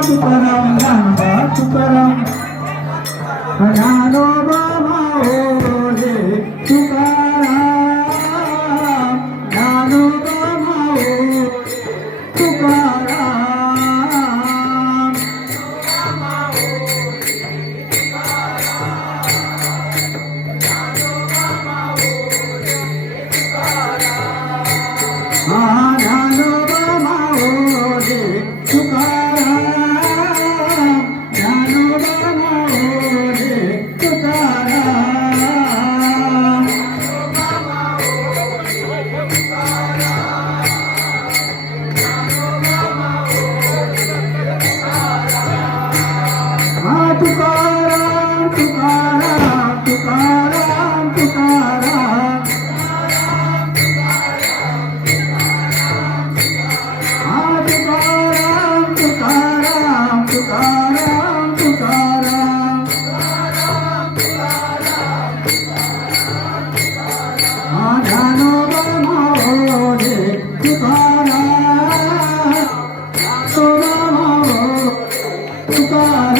तुकाराम ज्ञानोबा तुकाराम ज्ञानोबा माऊली तुकाराम ज्ञानोबा माऊली तुकाराम ज्ञानोबा माऊली तुकाराम ज्ञानोबा माऊली तुकाराम तुकाराम तुकाराम तुकाराम तुकाराम तुकाराम तुकाराम तुकाराम ज्ञानोबा माऊली तुकाराम तुकाराम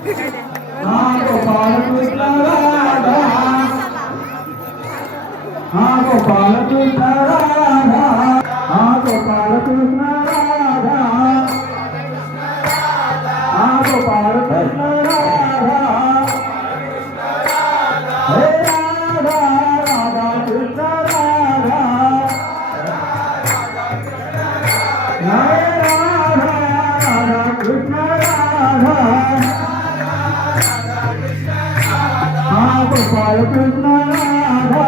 हा गोपाल कृष्ण राधा हा गोपाल कृष्ण राधा हा गोपाल कृष्ण राधा हा गोपाल कृष्ण राधा हे राधा राधा कृष्ण राधा हे राधा राधा कृष्ण राधा हा गोपाल कृष्ण राधा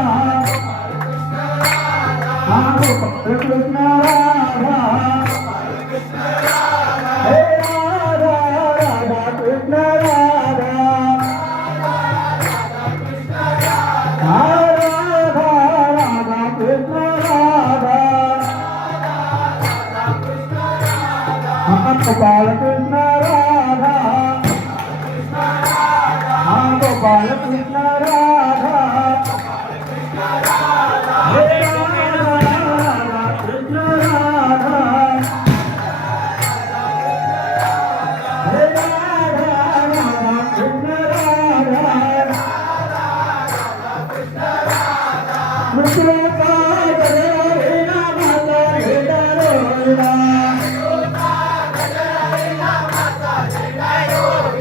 हा गोपाल कृष्ण राधा हे राधा राधा कृष्ण राधा हा राधा राधा कृष्ण राधा हा गोपाल कृष्ण राधा हा गोपाल कृष्ण राधा हे राधा राधा कृष्ण राधा हे राधा राधा कृष्ण राधा मृत्यूका गजरे नामाचा झेंडा रोविला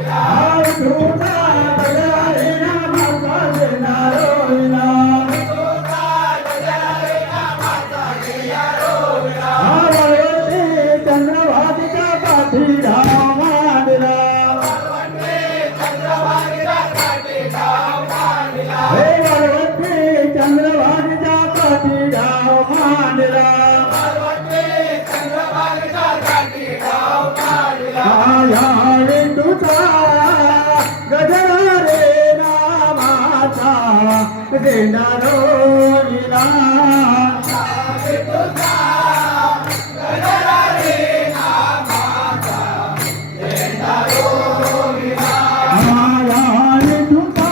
मृत्यूका गजरे नामाचा झेंडा रोविला वळवंटी चंद्रभागेच्या पाठी धाव मांडला हे वळवंटी चंद्रभागेच्या पाठी धाव मांडला आया विठूचा गजरा रे नामाचा झेंडा रोविला आया विठूचा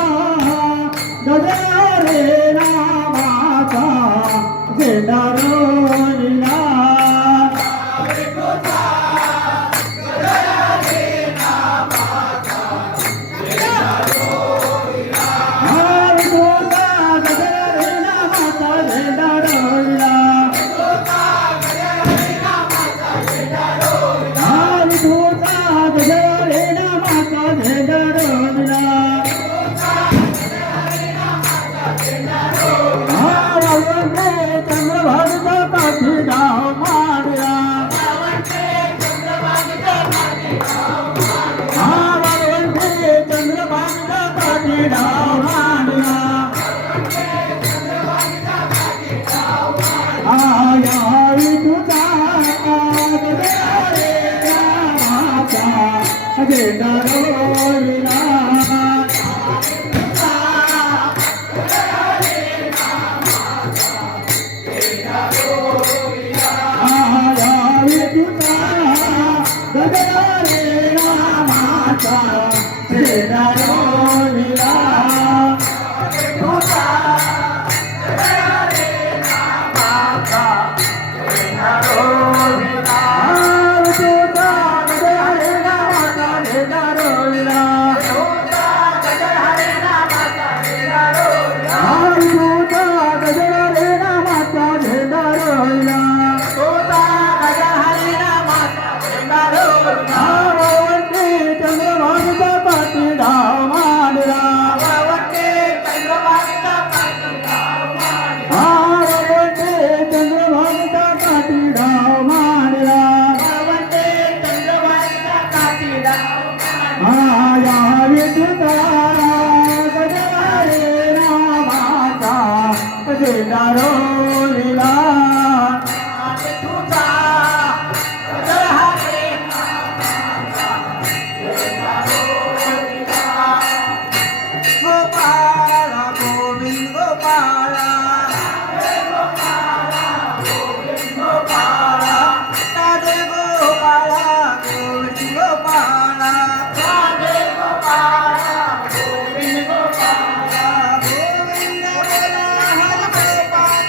गजरा रे नामाचा झेंडा रोविला चंद्रभागेच्या पाठी धाव मांडला वळवंटी चंद्रभागेच्या पाठी धाव मांडला आया विठूचा गजरा रे नामाचा झेंडा रोविला आया विठूचा गजरा रे नामाचा झेंडा रोविला चंद्रभागेच्या पाठी धाव मांडला वळवंटी चंद्रभागेच्या पाठी धाव मांडला आया विठूचा गजरा रे नामाचा झेंडा रोविला गोपाला गोविंद गोपाला राधे गोपाला गोविंद गोपाला गोविंद बोला हर गोपाल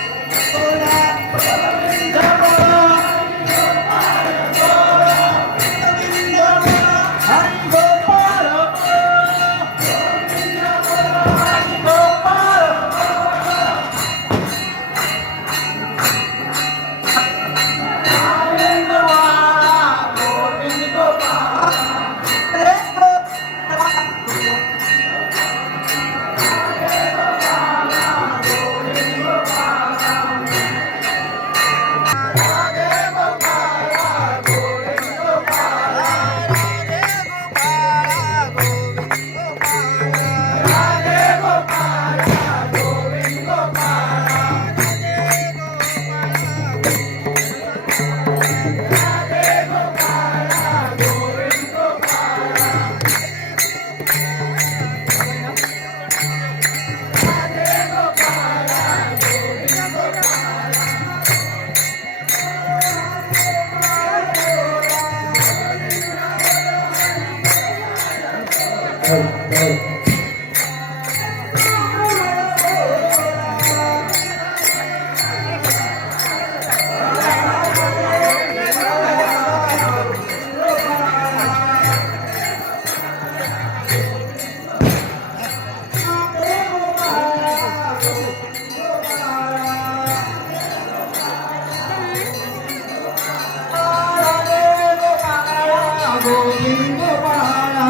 गोविंद गोपाळा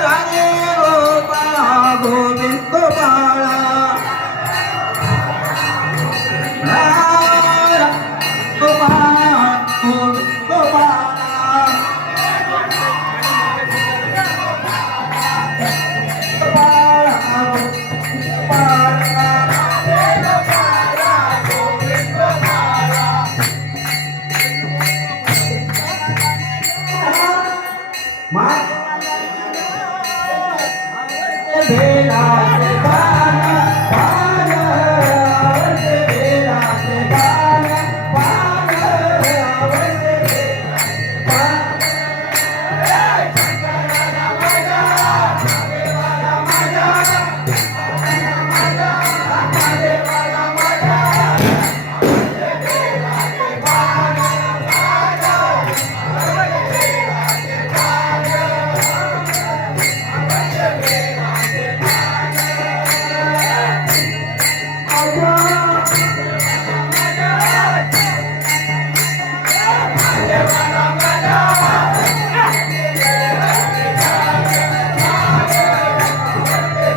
राधे गोपाळा गोविंद गोपाळा गोपाळा गोविंद गोपाळा बेला से बाला बाला आवडते बेला से बाला बाला आवडते बेला शंकराला माझ्या देवाला माझ्या देवाला माझ्या आवडते बेला से बाला बाला आवडते बेला से बाला आवडते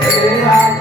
बेला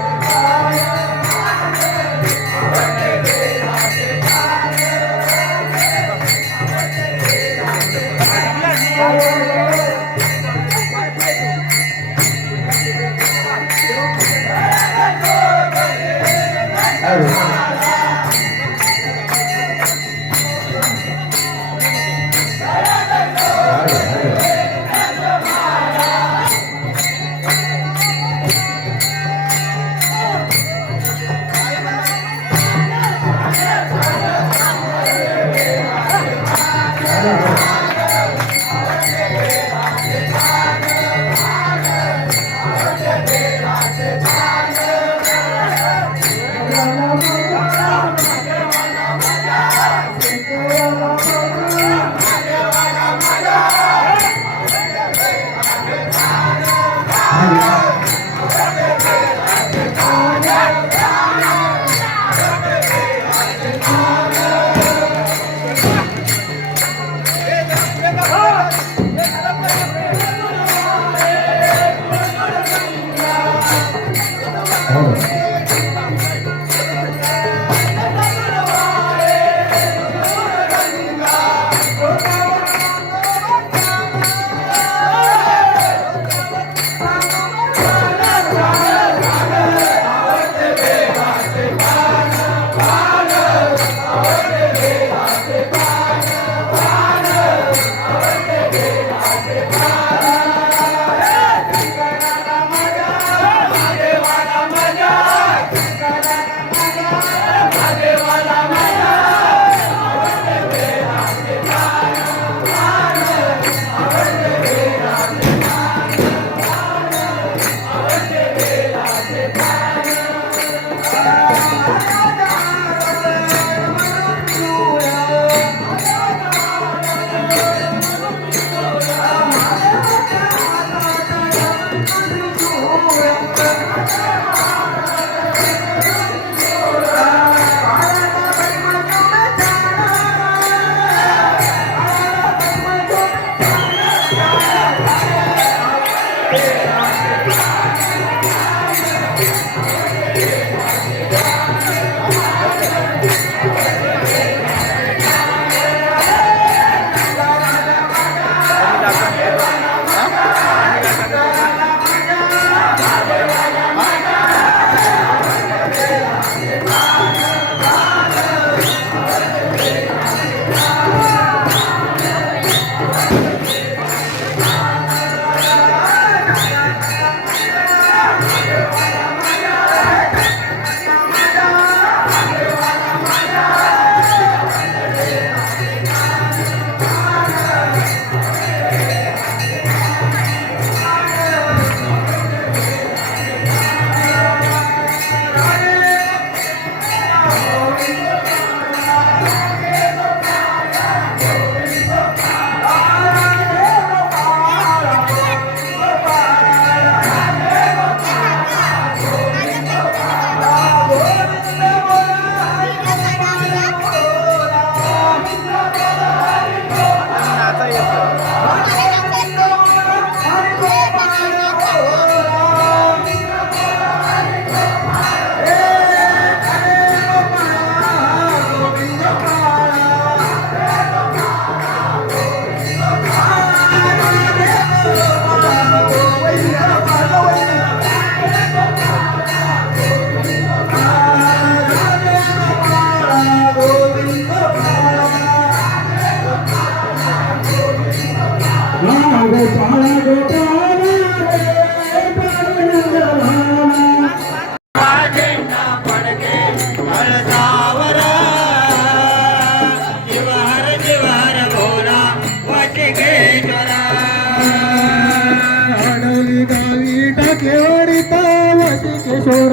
वशिकेश्वर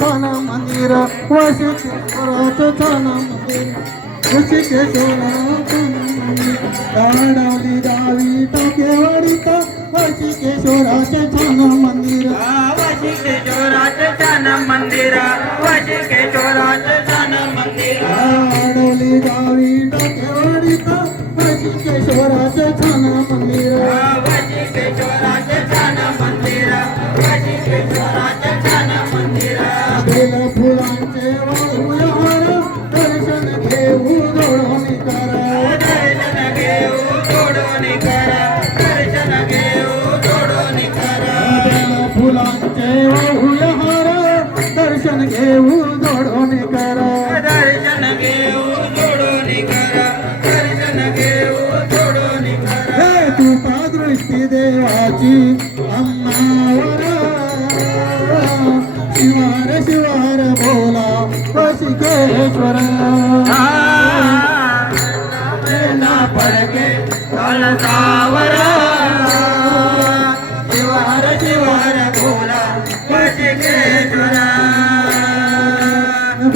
छान मंदिर वशिकेश्वराचं छान मंदिर वशिकेश्वर दाडावली गावी टाकेवाडीत वशिकेश्वराचे छान मंदिर वशिकेश्वराचे छान मंदिर वशिकेश्वराचे छान मंदिर दाडावली गावी टाकेवाडीत वशिकेश्वराचे छान मंदिर वशिकेश्वराचे छान मंदिर वशिकेश्वराचे छान मंदिर बेल फुलांचे वाळूयार दर्शन घेऊ जोडोनी करा दर्शन घेऊ जोडोनी करा दर्शन घेऊ जोडोनी करा बेल फुलांचे वाळूयार दर्शन घेऊ जोडोनी करा दर्शन घेऊ जोडोनी करा दर्शन घेऊ जोडोनी करा हे कृपा दृष्टी देवाची अम्मावर शिवार शिवार बोला वशिकेश्वर ना पडके कळसावर शिवार शिवार बोला वशिकेश्वर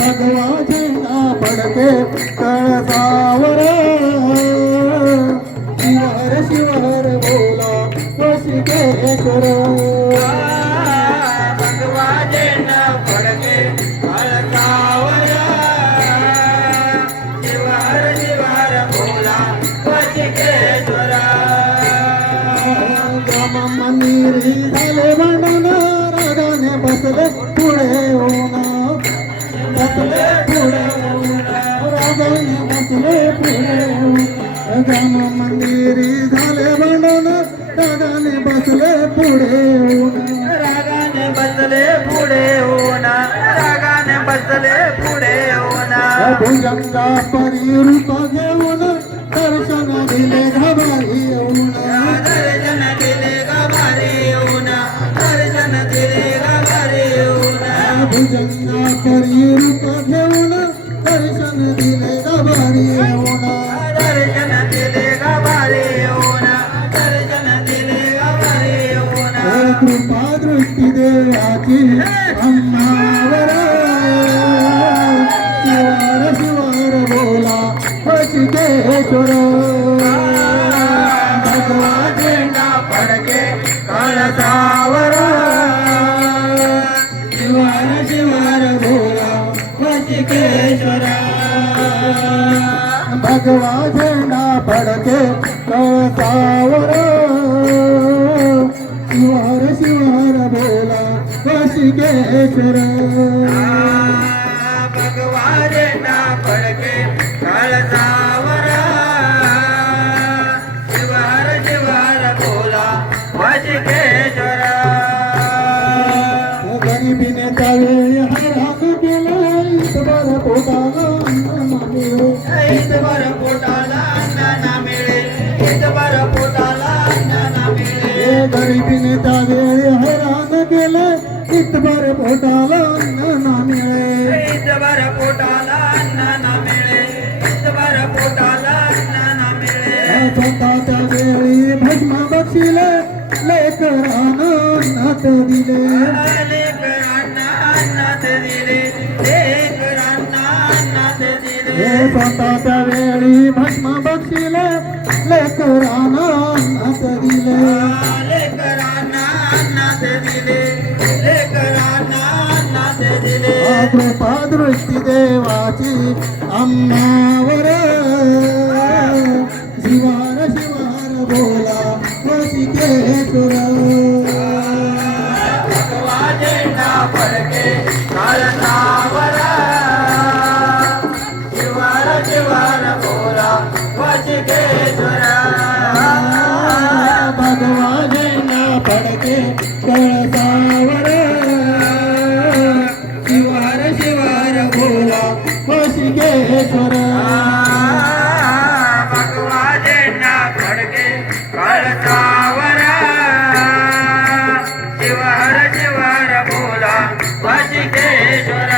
भगवाचे ना पडके कळसावर शिवार शिवार बोला वशिकेश्वर भगवाजे न पडके कळसावर शिवार शिवार बोला वशिकेश्वर राम मंदिरी झाले भांडण रागाने बसले पुढे होऊन बसले पुढे होऊन रागाने बसले पुढे होऊन राम मंदिरी झाले भांडण रागाने बसले पुढे होऊन रागाने बसले पुढे होना रागाने बसले पुढे होना भुजंगा परी रूप घेऊन दर्शन दिले घाबारी येऊन दर्शन दिले गाभारी होना दर्शन दिले गाभारी होना भुजंगा परी रूप घेऊन दर्शन दिले घाबारी येऊन दर्शन दिले गाभारी होना दर्शन दिले गाभारी होना कृपा दृष्टी देवाची अम्मावर शिवार शिवार बोला वशिकेश्वर भगवाजे न पडके कळसावर शिवार शिवार बोला वशिकेश्वर भगवा झेंडा फडके कळसावर शिवार शिवार बोला वशिकेश्वर भगवाजे न पडके कळसावर शिवार शिवार बोला वशिकेश्वर गरिबीने त्यावेळी हैराण केलं इतबर पोटाला अन्न मागे ईदभर पोटाला अन्न ना मिळे ईदभर पोटाला अन्न ना मिळे गरिबीने त्यावेळी हैराण केलं इतबर पोटाला अन्न ना मिळे ईदभर पोटाला अन्न ना मिळे ईदभर पोटाला अन्न ना मिळे स्वतः त्यावेळी भस्म बक्षिले लेकरानं नात दिले लेकरांना अन्नात दिले लेकरांना अन्नात दिले स्वतः त्यावेळी भस्म बक्षिले लेकरानं नात दिले लेकरांना अन्नात दिले लेकरांना अन्नात दिले कृपा दृष्टी देवाची अम्मावर शिवार शिवार कळसावर शिवार शिवार बोला वशिकेश्वर भगवा झेंडा फडके कळसावर शिवार शिवार बोला वशिकेश्वर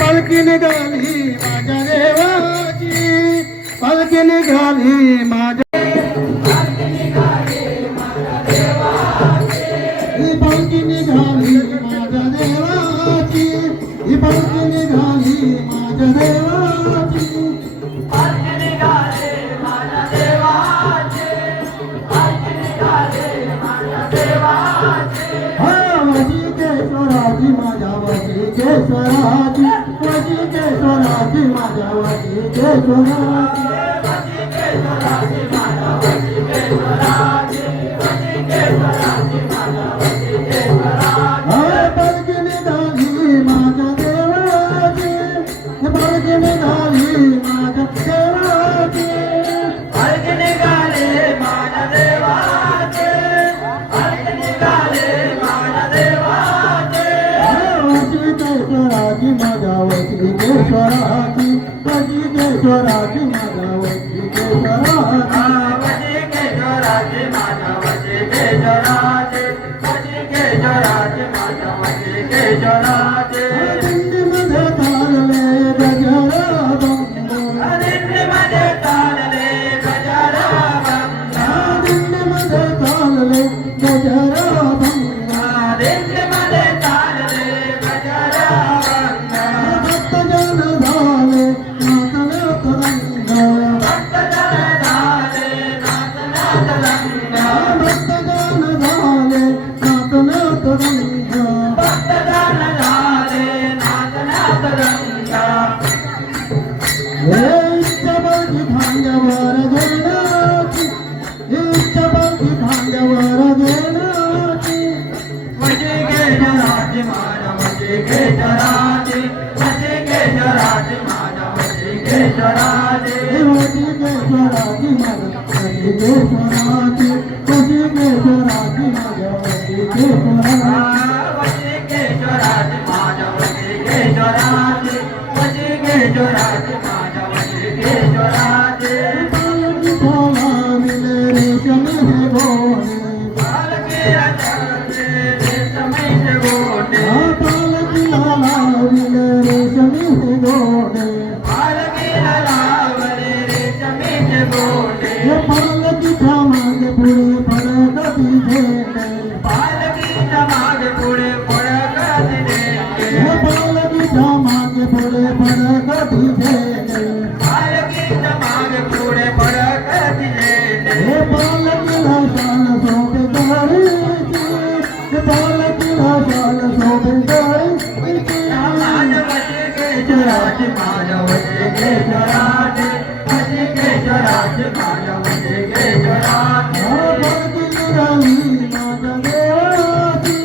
पालखी निघाली माझ्या देवाची पालखी निघाली माझ्या ही पालखी निघाली माझ्या देवाची ही पालखी निघाली माझ्या देवाची हा वशिकेश्वराची माझ्या वशिकेश्वराची वशिकेश्वराची माझ्या वशिकेश्वराची पालखी निघाली माझ्या देवाची पालखी निघाली माझ्या देवाची पालखी निघाले माझ्या देवाचे पालखी निघाले माझ्या देवाचे वशिकेश्वराची माझ्या वशिकेश्वराची वशिकेश्वराची माझ्या वशिकेश्वराची वशिकेश्वराचे माझ्या वशिकेश्वराचे वशिकेश्वराचे माझ्या वशिकेश्वराचे दिंडीमध्ये चालले गजराबंग दिंडीमध्ये चालले गजराबंग दिंडीमध्ये चालले गजराबंग दिंडीमध्ये चालले गजराबंग भक्तजन झाले नाचण्यात रंग भक्तजन झाले नाचण्यात रंग भक्तजन झाले नाचण्यात रंग भक्तजन झाले नाचण्यात रंग इच्छा बळकी भांग्यावर घेण्याची इच्छा बळकी भांग्यावर घेण्याची वशिकेश्वराचे माझ्या वशिकेश्वराचे वशिकेश्वराचे माझ्या वशिकेश्वराचे वशिकेश्वराची माझ्या वशिकेश्वराची वशिकेश्वराची माझ्या वशिकेश्वराची वशिकेश्वराचे माझ्या वशिकेश्वराचे वशिकेश्वराचे माझ्या वशिकेश्वराचे पालखी बोलाविले रेशमी हे गोणे पालखीला चढले रेशमीचे गोटे पालखीला लाविले रेशमी हे गोणे पालखीला लावले रेशमीचे गोटे पालखीच्या मागे पुढे फडकती झेंडे पालखीच्या मागे पुढे फडकत देते पालखीच्या मागे पुढे फडकती झेंडे पालखीच्या मागे पुढे फडकत देते पालखीला शाल शोभे गळीची पालखीला शाल शोभे गळीची माझ्या वशिकेश्वराचे माझ्या वशिकेश्वराचे वशिकेश्वराचे माझ्या वशिकेश्वराचे पालखी निघाली माझ्या देवाची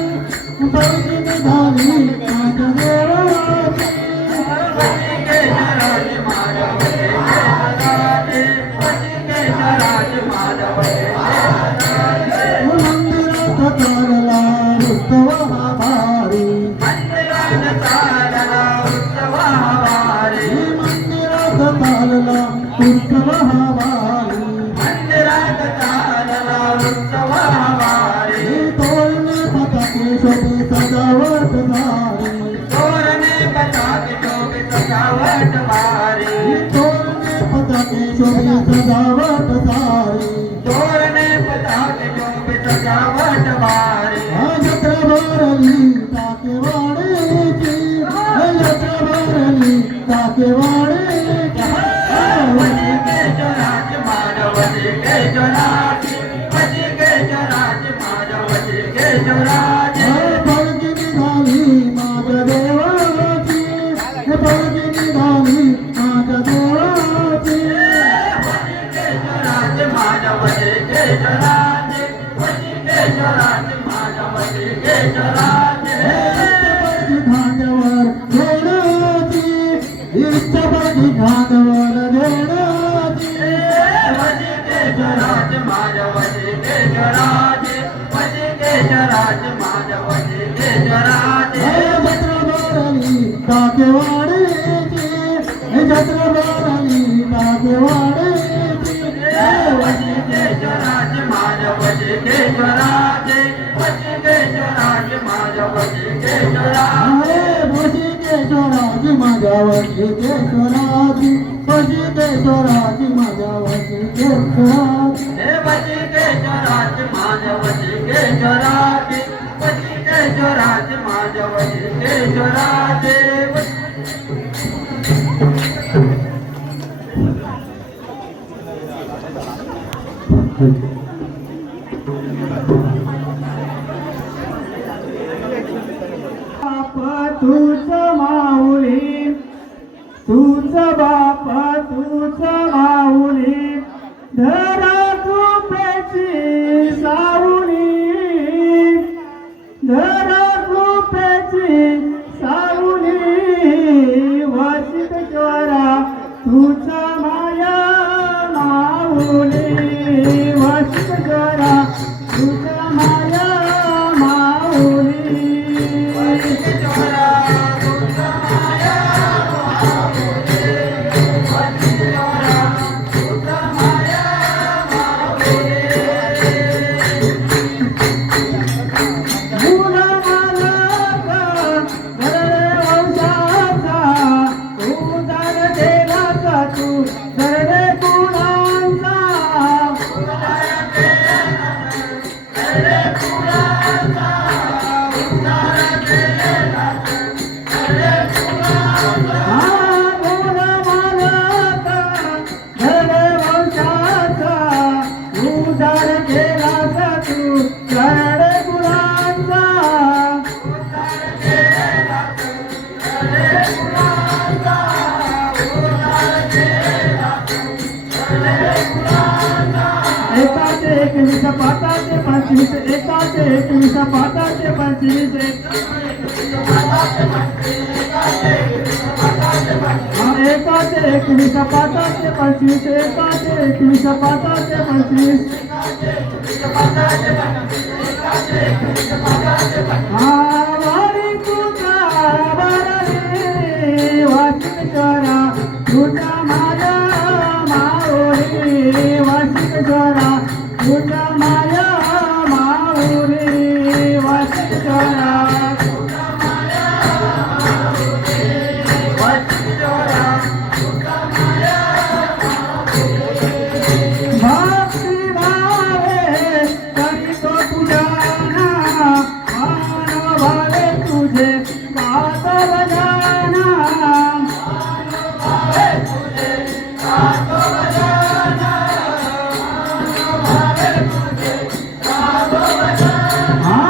पालखी निघाली माझ्या देवाची वशिकेश्वराचे माझ्या वशिकेश्वराचे वशिकेश्वराचे माझ्या वशिकेश्वराचे मंदिरात चालला उत्सव हा भारी मंदिरात चालला उत्सव हवारी मंदिरात चालला उत्सव हा भारी मंदिरात चालला उत्सव हवारी तोरणे पताके शोभे सजावट झाली तोरणे पताके शोभे सजावट भारी तोरणे पताके शोभे सजावट झाली तोरणे पताके शोभे सजावट भारी जत्रा भरली टाकेवाडीची जत्रा भरली टाकेवाडीची वशिकेश्वराचे माझ्या वशिकेश्वराचे वशिकेश्वराचे माझ्या वशिकेश्वराचे पालखी निघाली माझ्या देवाची पालखी निघाली माझ्या देवाची वशिकेश्वराचे माझ्या वशिकेश्वराचे वशिकेश्वराचे माझ्या वशिकेश्वराचे भांड्यावर घेण्याची इच्छा पाहिजे भांड्यावर घेण्याची वशिकेश्वराचे माझ्या वशिकेश्वराचे वशिकेश्वराचे माझ्या वशिकेश्वराचे जत्रा भरली टाकेवाडीची जत्रा भरली टाकेवाडीची वशिकेश्वराचे माझ्या वशिकेश्वराचे वशिकेश्वराचे माझ्या वशिकेश्वराचे वशिकेश्वराची माझ्या वशिकेश्वराची वशिकेश्वराची माझ्या वशिकेश्वराची हे वशिकेश्वराचे माझ्या वशिकेश्वराचे वशिकेश्वराचे माझ्या वशिकेश्वराचे बाप तूच माऊली तूच बाप तूच माऊली धरा कृपेची सावली धरा कृपेची सावली वशिकेश्वरा तूच माया माऊली वशिकेश्वरा तूच माया माऊली एकवीस पाताचे 25 एकाचे 21 पाताचे 25 एकाचे 21 पाताचे 25 एकाचे 21 पाताचे 25 वारी तुझा वरली वशिकेश्वरा तुझा माझा माऊली वशिकेश्वरा तुझा माया माऊली वशिकेश्वरा भक्ती भावे करीतो पूजना मानव भावे तुझे गात बजाना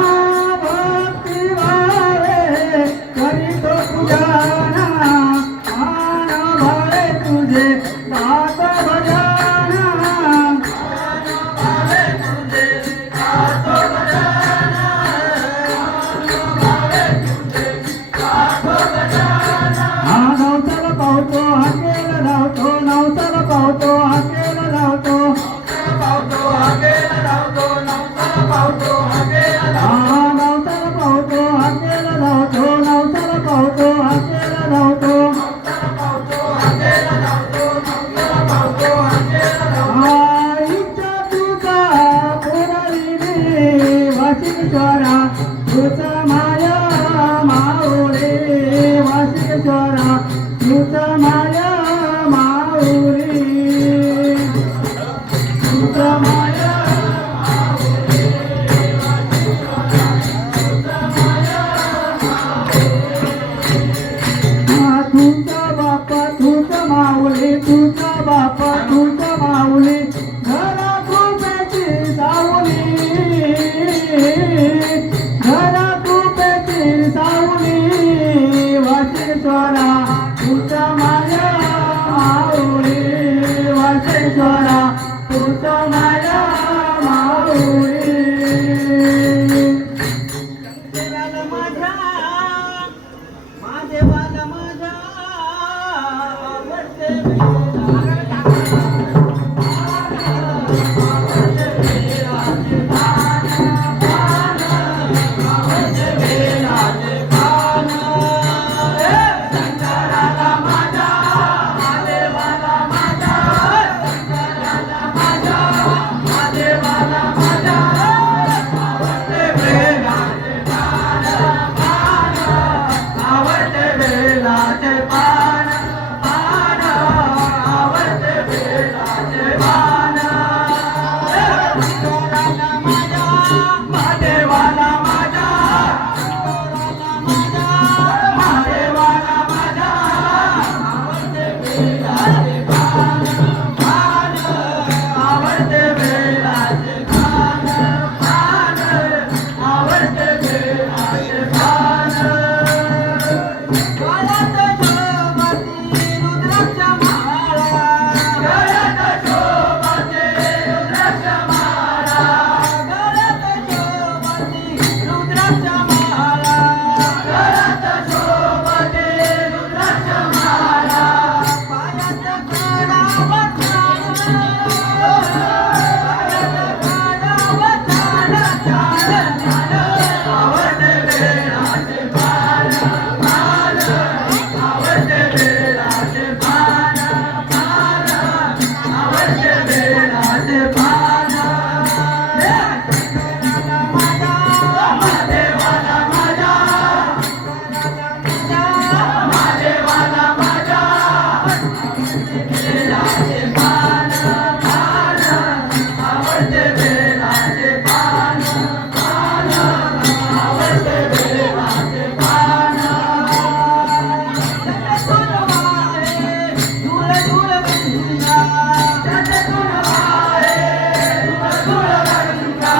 भक्ती भावे करीतो पूजना मानव भावे तुझे गात बजाना नवसाला पावतो हाकेला धावतो नवसाला पावतो हाकेला धावतो नवसाला पावतो हाकेला धावतो नवसाला पावतो हाकेला धावतो इच्छा तुझा पुरविली वशिकेश्वरा तुझा माया माऊली वशिकेश्वरा तुझा माया माऊली तुझा माया तुझा बापा तुझा माऊली तुझा बापा तुझा माऊली घरा कृपेची सावली घरा कृपेची सावली वशिकेश्वरा तुझा माया माऊली वशिकेश्वरा तुझा माया आवडते बेलाचे पान पान आवडते बेलाचे पान गळ्यात शोभती रुद्राक्ष माळा गळ्यात शोभते रुद्राक्ष माळा गळ्यात शोभती रुद्राक्ष माळा गळ्यात शोभते रुद्राक्ष माळा पायात कडा आवडते बेलाचे पान पान आवडते बेलाचे पान पान आवडते बेलाचे पान महादेवाला माझ्या महादेवाला माझ्या बेलाचे पान पान आवडते बेलाचे पान पान आवडते बेलाचे पान त्याच्यातून वाहे धूळ धूळ गंगा त्याच्यातून वाहे धूळ धूळ गंगा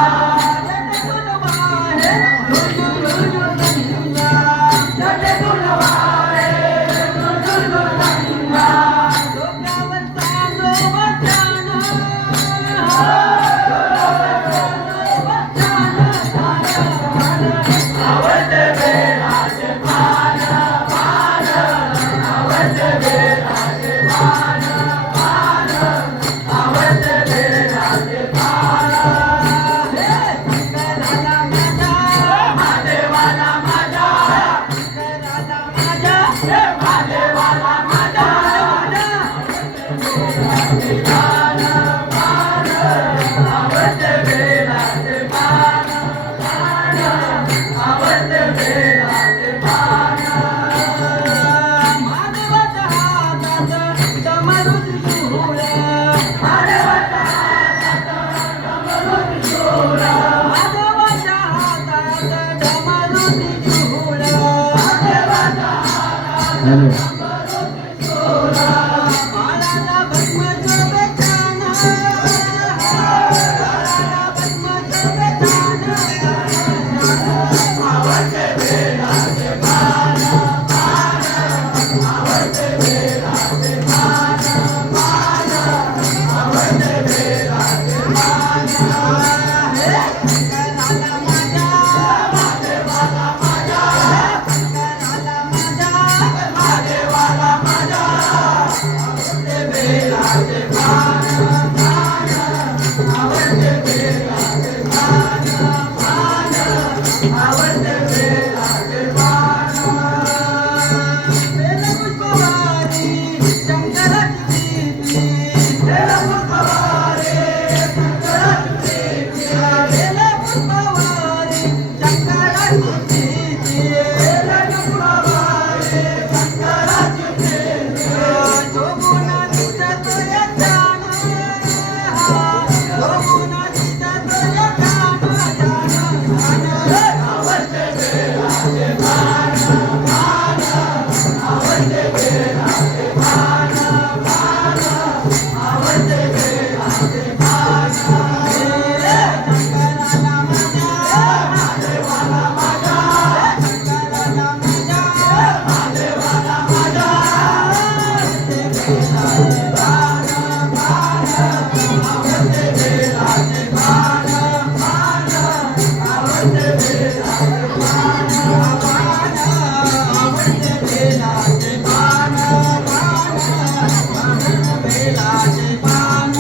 त्याच्यातून वाहे धूळ धूळ गंगा त्याच्यातून वाहे धूळ धूळ गंगा डोक्यावर चांदो वचान आवडते बेलाचे पान पान आवडते बेलाचे पान पान आवडते बेलाचे पान शंकराला माझ्या महादेवाला माझ्या शंकराला माझ्या महादेवाला माझ्या बेलाचे पान पान आवडते बेलाचे पान पान आवडते बेलाचे पान महादेवाच्या हातात डमरू त्रिशूळ महादेवाच्या हातात डमरू त्रिशूळ महादेवाच्या हातात डमरू त्रिशूळ महादेवाच्या हातात हॅलो बाळाला भस्माचं बेतान बाळाला भस्माचं बेतान आवडते बेलाचे पान पान आवडते बेलाचे पान पान आवडते बेलाचे पान शंकराला माझ्या महादेवाला माझ्या शंकराला माझ्या महादेवाला माझ्या आवडते बेलाचे पान पान आवडते बेलाचे पान पान आवडते बेलाचे पान बेलपुष्पवारी शंकराची प्रीती बेलपुष्पवारी शंकराची प्रीती बेलपुष्पवारी शंकराची प्रीती बेलपुष्पवारी शंकराची प्रीती शोभून दिसत येतान शोभून दिसत येतान आवडते बेलाचे पान पान आवडते बेलाचे पान पान आवडते बेलाचे पान शंकराला माझ्या महादेवाला माझ्या शंकराला माझ्या महादेवाला माझ्या आवडते बेलाचे पान पान आवडते बेलाचे पान पान आवडते बेलाचे पान पान आवडते बेलाचे पान पान आवडते बेलाचे पान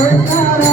रोजगार